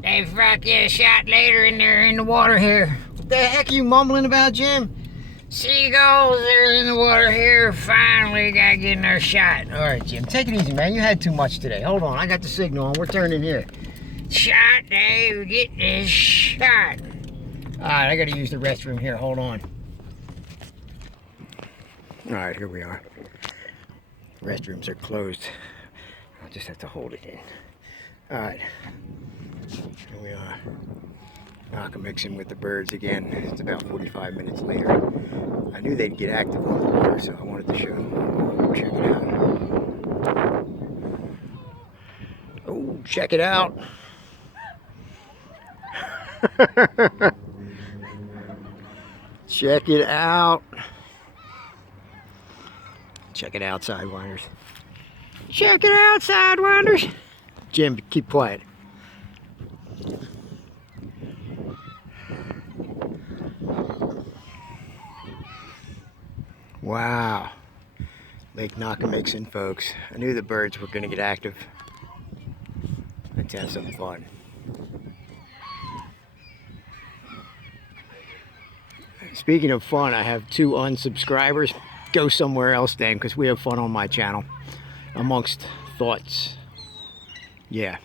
They frack you a shot later in there in the water here. What the heck are you mumbling about, Jim? Seagulls, they're in the water here. Finally gotta get their shot. Alright, Jim, take it easy, man. You had too much today. Hold on, I got the signal on. We're turning here. Shot, Dave, get this shot. Alright, I gotta use the restroom here. Hold on. Alright, here we are. Restrooms are closed. I'll just have to hold it in. Alright. Here we are. Nockamixon with the birds again. It's about 45 minutes later. I knew they'd get active on the water, so I wanted to show them. Check it out. Oh, check it out. Check it out. Check it out, Sidewinders. Check it out, Sidewinders. Jim, keep quiet. Wow. Lake Nockamixon, folks. I knew the birds were going to get active. Let's have some fun. Speaking of fun, I have 2 unsubscribers. Go somewhere else then, because we have fun on my channel. Amongst thoughts. Yeah.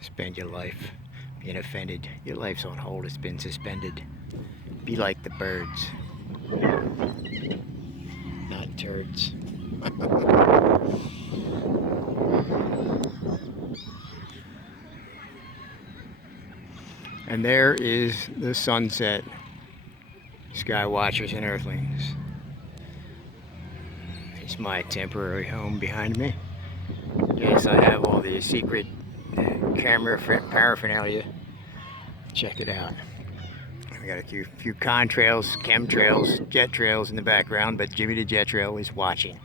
Spend your life being offended. Your life's on hold. It's been suspended. Be like the birds. Not turds. And there is the sunset. Skywatchers and Earthlings. It's my temporary home behind me. Yes, I have all the secret camera paraphernalia. Check it out. We got a few contrails, chemtrails, jet trails in the background, but Jimmy the Jet Trail is watching.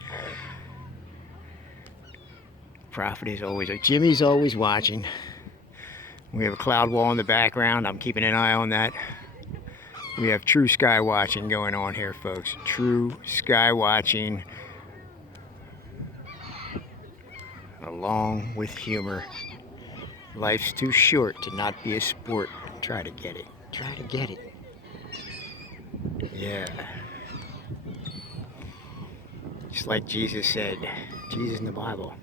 Prophet is always, Jimmy's always watching. We have a cloud wall in the background. I'm keeping an eye on that. We have true sky watching going on here, folks. True sky watching, along with humor. Life's too short to not be a sport. Try to get it. Try to get it. Yeah. Just like Jesus said. Jesus in the Bible.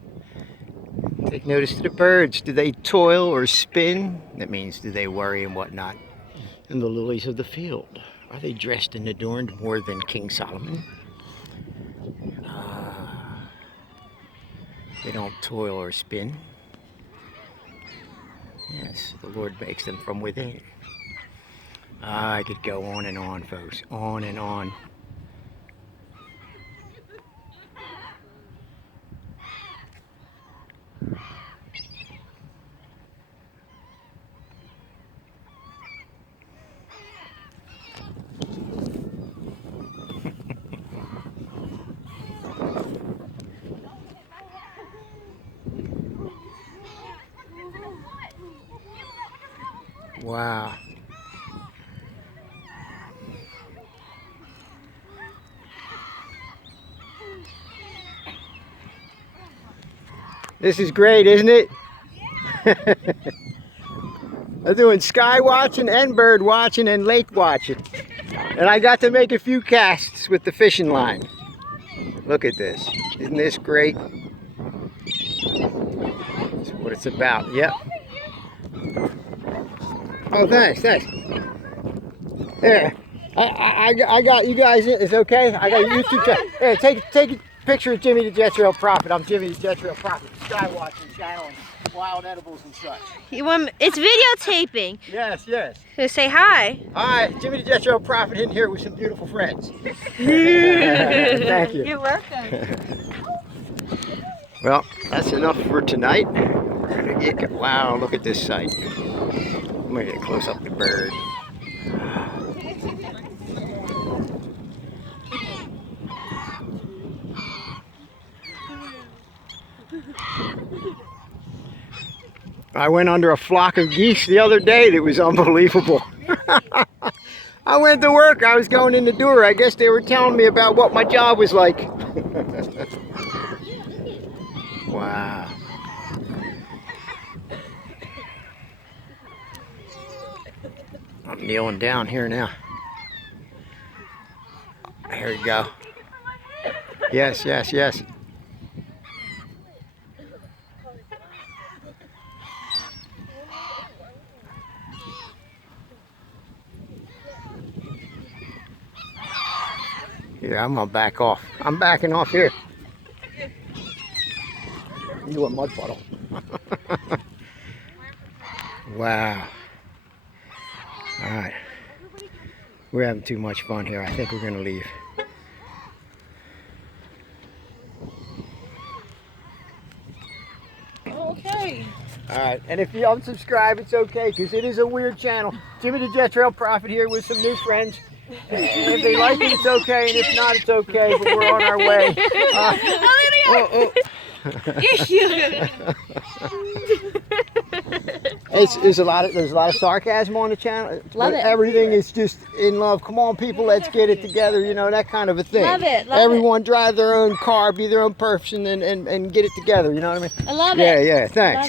Take notice to the birds. Do they toil or spin? That means do they worry and whatnot? And the lilies of the field. Are they dressed and adorned more than King Solomon? They don't toil or spin. Yes, the Lord makes them from within. I could go on and on, folks. On and on. Wow. This is great, isn't it? I'm doing sky watching and bird watching and lake watching. And I got to make a few casts with the fishing line. Look at this. Isn't this great? That's what it's about. Yep. Oh, thanks. There. I got you guys in. It's okay? I got YouTube channel. Hey, take a picture of Jimmy the Jet Trail Prophet. I'm Jimmy the Jet Trail Prophet. Sky watching channel and wild edibles and such. It's videotaping. Yes. So say hi. Hi, Jimmy the Jet Trail Prophet in here with some beautiful friends. Thank you. You're welcome. Well, that's enough for tonight. Wow, look at this sight. I'm gonna get close up the bird. I went under a flock of geese the other day that was unbelievable. I went to work. I was going in the door. I guess they were telling me about what my job was like. Wow. I'm kneeling down here now. Here we go. Yes, yes, yes. Here, I'm gonna back off. I'm backing off here. You a mud puddle. Wow. All right. We're having too much fun here. I think we're gonna leave. Okay. All right, and if you unsubscribe, it's okay, because it is a weird channel. Jimmy the Jet Trail Prophet here with some new friends. And if they like it, it's okay, and if not, it's okay, but we're on our way. There's a lot of sarcasm on the channel. Love it. Everything is just in love. Come on, people, let's get it together. You know, that kind of a thing. Love it. Love Everyone drive their own car, be their own person, and get it together. You know what I mean? I love Yeah, it. yeah. Thanks.